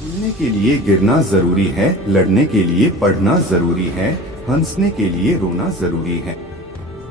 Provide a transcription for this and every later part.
खेलने के लिए गिरना जरूरी है, लड़ने के लिए पढ़ना जरूरी है, हंसने के लिए रोना जरूरी है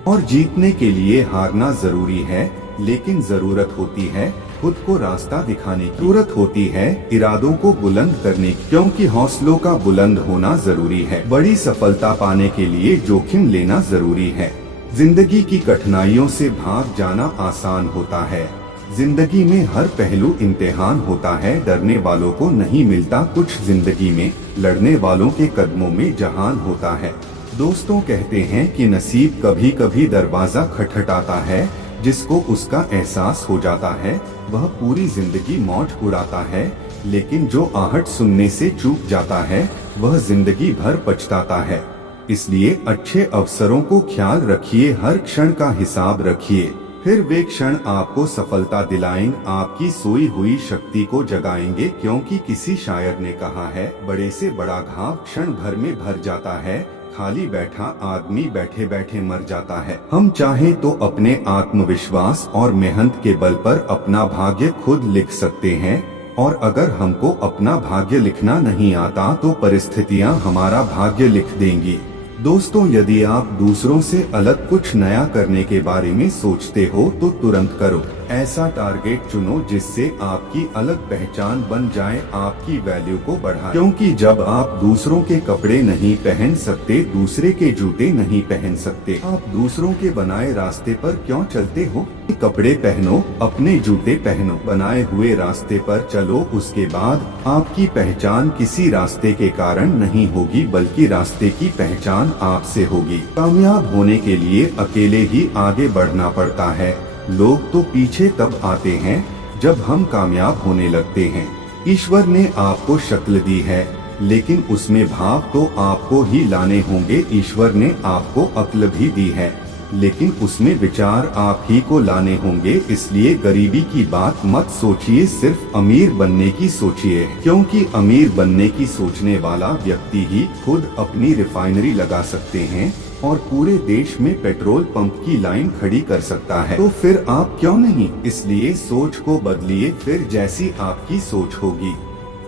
और जीतने के लिए हारना जरूरी है। लेकिन जरूरत होती है खुद को रास्ता दिखाने की, जरूरत होती है इरादों को बुलंद करने की, क्योंकि हौसलों का बुलंद होना जरूरी है। बड़ी सफलता पाने के लिए जोखिम लेना जरूरी है। जिंदगी की कठिनाइयों से भाग जाना आसान होता है। जिंदगी में हर पहलू इम्तिहान होता है। डरने वालों को नहीं मिलता कुछ जिंदगी में, लड़ने वालों के कदमों में जहान होता है। दोस्तों कहते हैं कि नसीब कभी कभी दरवाजा खटखटाता है, जिसको उसका एहसास हो जाता है वह पूरी जिंदगी मौज उड़ाता है, लेकिन जो आहट सुनने से चूक जाता है वह जिंदगी भर पछताता है। इसलिए अच्छे अवसरों को ख्याल रखिए, हर क्षण का हिसाब रखिए, फिर वे क्षण आपको सफलता दिलाएंगे, आपकी सोई हुई शक्ति को जगाएंगे। क्योंकि किसी शायर ने कहा है, बड़े से बड़ा घाव क्षण भर में भर जाता है, खाली बैठा आदमी बैठे बैठे मर जाता है। हम चाहें तो अपने आत्मविश्वास और मेहनत के बल पर अपना भाग्य खुद लिख सकते हैं, और अगर हमको अपना भाग्य लिखना नहीं आता तो परिस्थितियां हमारा भाग्य लिख देंगी। दोस्तों, यदि आप दूसरों से अलग कुछ नया करने के बारे में सोचते हो तो तुरंत करो। ऐसा टारगेट चुनो जिससे आपकी अलग पहचान बन जाए, आपकी वैल्यू को बढ़ाए। क्योंकि जब आप दूसरों के कपड़े नहीं पहन सकते, दूसरे के जूते नहीं पहन सकते, आप दूसरों के बनाए रास्ते पर क्यों चलते हो? कपड़े पहनो, अपने जूते पहनो, बनाए हुए रास्ते पर चलो। उसके बाद आपकी पहचान किसी रास्ते के कारण नहीं होगी, बल्कि रास्ते की पहचान आपसे होगी। कामयाब होने के लिए अकेले ही आगे बढ़ना पड़ता है। लोग तो पीछे तब आते हैं जब हम कामयाब होने लगते हैं। ईश्वर ने आपको शक्ल दी है, लेकिन उसमें भाव तो आपको ही लाने होंगे। ईश्वर ने आपको अक्ल भी दी है, लेकिन उसमें विचार आप ही को लाने होंगे। इसलिए गरीबी की बात मत सोचिए, सिर्फ अमीर बनने की सोचिए। क्योंकि अमीर बनने की सोचने वाला व्यक्ति ही खुद अपनी रिफाइनरी लगा सकते हैं और पूरे देश में पेट्रोल पंप की लाइन खड़ी कर सकता है। तो फिर आप क्यों नहीं? इसलिए सोच को बदलिए, फिर जैसी आपकी सोच होगी।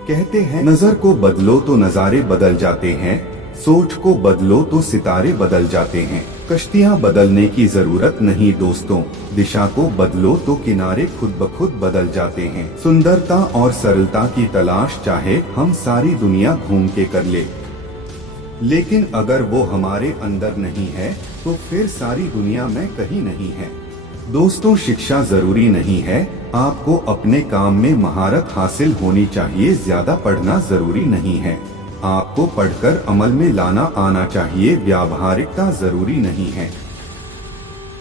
कहते हैं, नजर को बदलो तो नजारे बदल जाते हैं, सोच को बदलो तो सितारे बदल जाते हैं। कश्तियाँ बदलने की जरूरत नहीं दोस्तों, दिशा को बदलो तो किनारे खुद ब खुद बदल जाते हैं। सुंदरता और सरलता की तलाश चाहे हम सारी दुनिया घूम के कर ले, लेकिन अगर वो हमारे अंदर नहीं है तो फिर सारी दुनिया में कहीं नहीं है। दोस्तों, शिक्षा जरूरी नहीं है, आपको अपने काम में महारत हासिल होनी चाहिए। ज्यादा पढ़ना जरूरी नहीं है, आपको पढ़कर अमल में लाना आना चाहिए। व्यावहारिकता जरूरी नहीं है,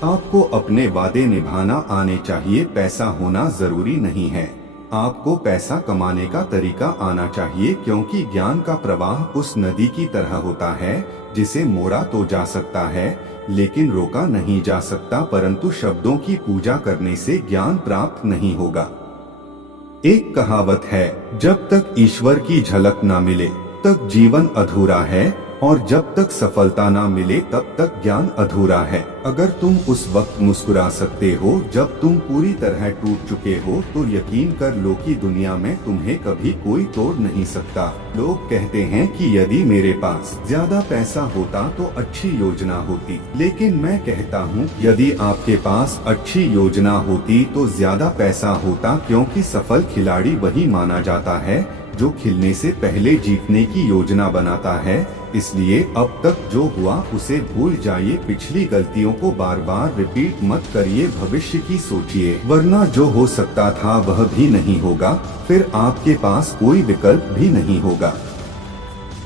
आपको अपने वादे निभाना आने चाहिए। पैसा होना जरूरी नहीं है, आपको पैसा कमाने का तरीका आना चाहिए। क्योंकि ज्ञान का प्रवाह उस नदी की तरह होता है जिसे मोड़ा तो जा सकता है लेकिन रोका नहीं जा सकता, परंतु शब्दों की पूजा करने से ज्ञान प्राप्त नहीं होगा। एक कहावत है, जब तक ईश्वर की झलक न मिले तक जीवन अधूरा है, और जब तक सफलता ना मिले तब तक ज्ञान अधूरा है। अगर तुम उस वक्त मुस्कुरा सकते हो जब तुम पूरी तरह टूट चुके हो, तो यकीन कर लो कि दुनिया में तुम्हें कभी कोई तोड़ नहीं सकता। लोग कहते हैं कि यदि मेरे पास ज्यादा पैसा होता तो अच्छी योजना होती, लेकिन मैं कहता हूँ यदि आपके पास अच्छी योजना होती तो ज्यादा पैसा होता। क्योंकि सफल खिलाड़ी वही माना जाता है जो खिलने से पहले जीतने की योजना बनाता है। इसलिए अब तक जो हुआ उसे भूल जाइए, पिछली गलतियों को बार बार रिपीट मत करिए, भविष्य की सोचिए, वरना जो हो सकता था वह भी नहीं होगा, फिर आपके पास कोई विकल्प भी नहीं होगा।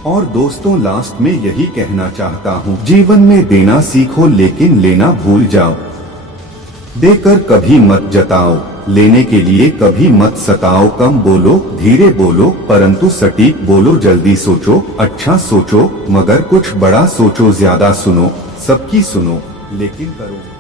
और दोस्तों, लास्ट में यही कहना चाहता हूँ, जीवन में देना सीखो लेकिन लेना भूल जाओ। देकर कभी मत जताओ, लेने के लिए कभी मत सताओ। कम बोलो, धीरे बोलो, परंतु सटीक बोलो। जल्दी सोचो, अच्छा सोचो, मगर कुछ बड़ा सोचो। ज्यादा सुनो, सबकी सुनो, लेकिन करो।